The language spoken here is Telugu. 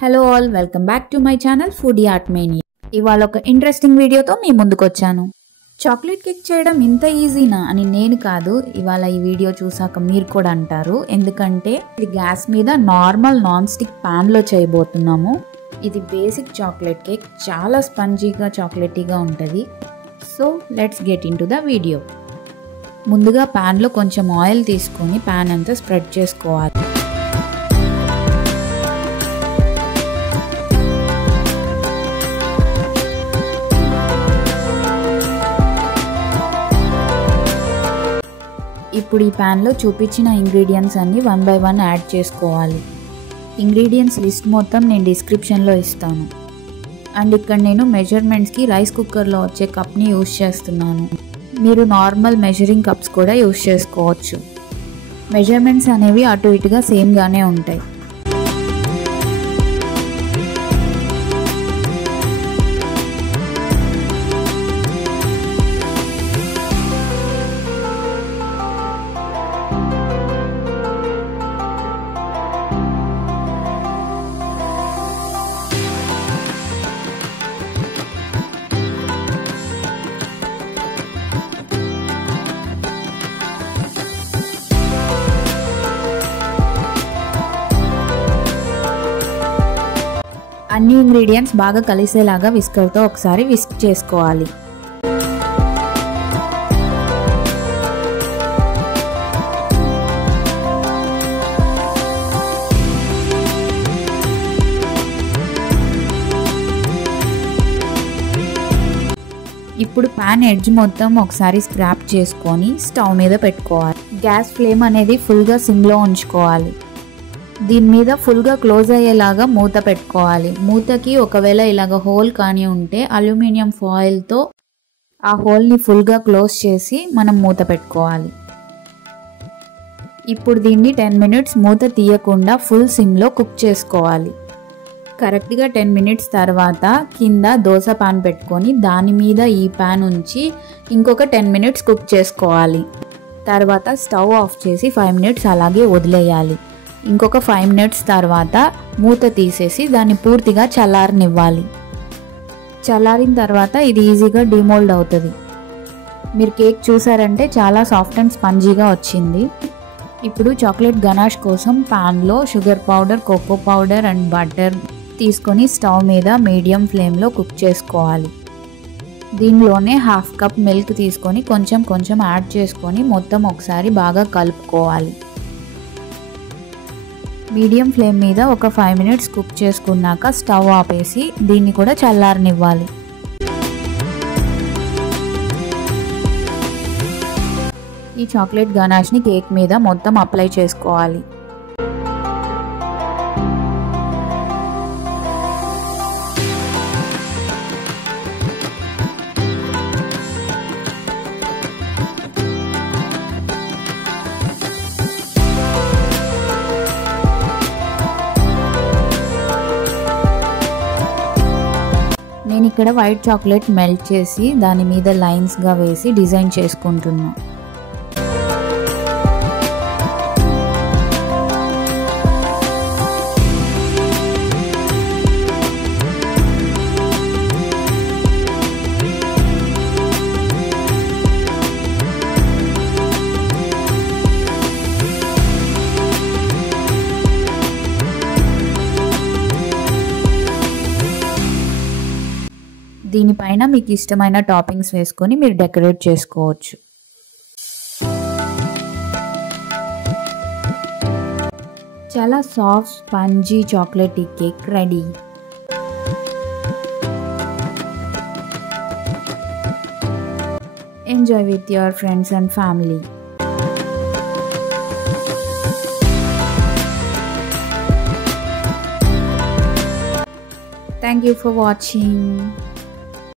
Hello all, welcome back to my channel foodie art mania. ఇవాళ ఒక ఇంట్రెస్టింగ్ వీడియోతో మీ ముందుకు వచ్చాను. చాక్లెట్ కేక్ చేయడం ఇంత ఈజీనా అని నేను కాదు, ఇవాళ ఈ వీడియో చూసాక మీరు కూడా అంటారు. ఎందుకంటే ఇది గ్యాస్ మీద నార్మల్ నాన్ స్టిక్ ప్యాన్లో చేయబోతున్నాము. ఇది బేసిక్ చాక్లెట్ కేక్, చాలా స్పంజీగా చాక్లెటీగా ఉంటుంది. So let's get in to the video. ముందుగా ప్యాన్లో కొంచెం ఆయిల్ తీసుకొని ప్యాన్ అంతా స్ప్రెడ్ చేసుకోవాలి. ఇప్పుడు ఈ ప్యాన్లో చూపించిన ఇంగ్రీడియంట్స్ అన్నీ 1 by 1 యాడ్ చేసుకోవాలి. ఇంగ్రీడియంట్స్ లిస్ట్ మొత్తం నేను డిస్క్రిప్షన్లో ఇస్తాను. అండ్ ఇక్కడ నేను మెజర్మెంట్స్కి రైస్ కుక్కర్లో వచ్చే కప్ని యూజ్ చేస్తున్నాను. మీరు నార్మల్ మెజరింగ్ కప్స్ కూడా యూజ్ చేసుకోవచ్చు. మెజర్మెంట్స్ అనేవి అటు ఇటుగా సేమ్గానే ఉంటాయి. అన్ని ఇంగ్రీడియంట్స్ బాగా కలిసేలాగా విస్కర్తో ఒకసారి విస్క్ చేసుకోవాలి. ఇప్పుడు ప్యాన్ ఎడ్జ్ మొత్తం ఒకసారి స్క్రాప్ చేసుకొని స్టవ్ మీద పెట్టుకోవాలి. గ్యాస్ ఫ్లేమ్ అనేది ఫుల్గా సిమ్లో ఉంచుకోవాలి. దీని మీద ఫుల్గా క్లోజ్ అయ్యేలాగా మూత పెట్టుకోవాలి. మూతకి ఒకవేళ ఇలాగ హోల్ కానీ ఉంటే అల్యూమినియం ఫాయిల్తో ఆ హోల్ని ఫుల్గా క్లోజ్ చేసి మనం మూత పెట్టుకోవాలి. ఇప్పుడు దీన్ని 10 minutes మూత తీయకుండా ఫుల్ సిమ్లో కుక్ చేసుకోవాలి. కరెక్ట్గా 10 minutes తర్వాత కింద దోశ పాన్ పెట్టుకొని దాని మీద ఈ పాన్ ఉంచి ఇంకొక 10 minutes కుక్ చేసుకోవాలి. తర్వాత స్టవ్ ఆఫ్ చేసి 5 minutes అలాగే వదిలేయాలి. ఇంకొక 5 minutes తర్వాత మూత తీసేసి దాన్ని పూర్తిగా చల్లారనివ్వాలి. చల్లారిన తర్వాత ఇది ఈజీగా డిమోల్డ్ అవుతుంది. మీరు కేక్ చూసారంటే చాలా సాఫ్ట్ అండ్ స్పంజీగా వచ్చింది. ఇప్పుడు చాక్లెట్ గనాష్ కోసం ప్యాన్లో sugar powder, cocoa powder and butter తీసుకొని స్టవ్ మీద మీడియం ఫ్లేమ్లో కుక్ చేసుకోవాలి. దీనిలోనే 1/2 cup మిల్క్ తీసుకొని కొంచెం యాడ్ చేసుకొని మొత్తం ఒకసారి బాగా కలుపుకోవాలి. మీడియం ఫ్లేమ్ మీద ఒక 5 minutes కుక్ చేసుకున్నాక స్టవ్ ఆపేసి దీన్ని కూడా చల్లారనివ్వాలి. ఈ చాక్లెట్ గనాష్ని కేక్ మీద మొత్తం అప్లై చేసుకోవాలి. నేను ఇక్కడ వైట్ చాక్లెట్ మెల్ట్ చేసి దాని మీద లైన్స్గా వేసి డిజైన్ చేసుకుంటున్నా. దీనిపైన మీకు ఇష్టమైన టాపింగ్స్ వేసుకొని మీరు డెకరేట్ చేసుకోవచ్చు. చాలా soft spongy chocolate cake ready. Enjoy with your friends and family. Thank you for watching.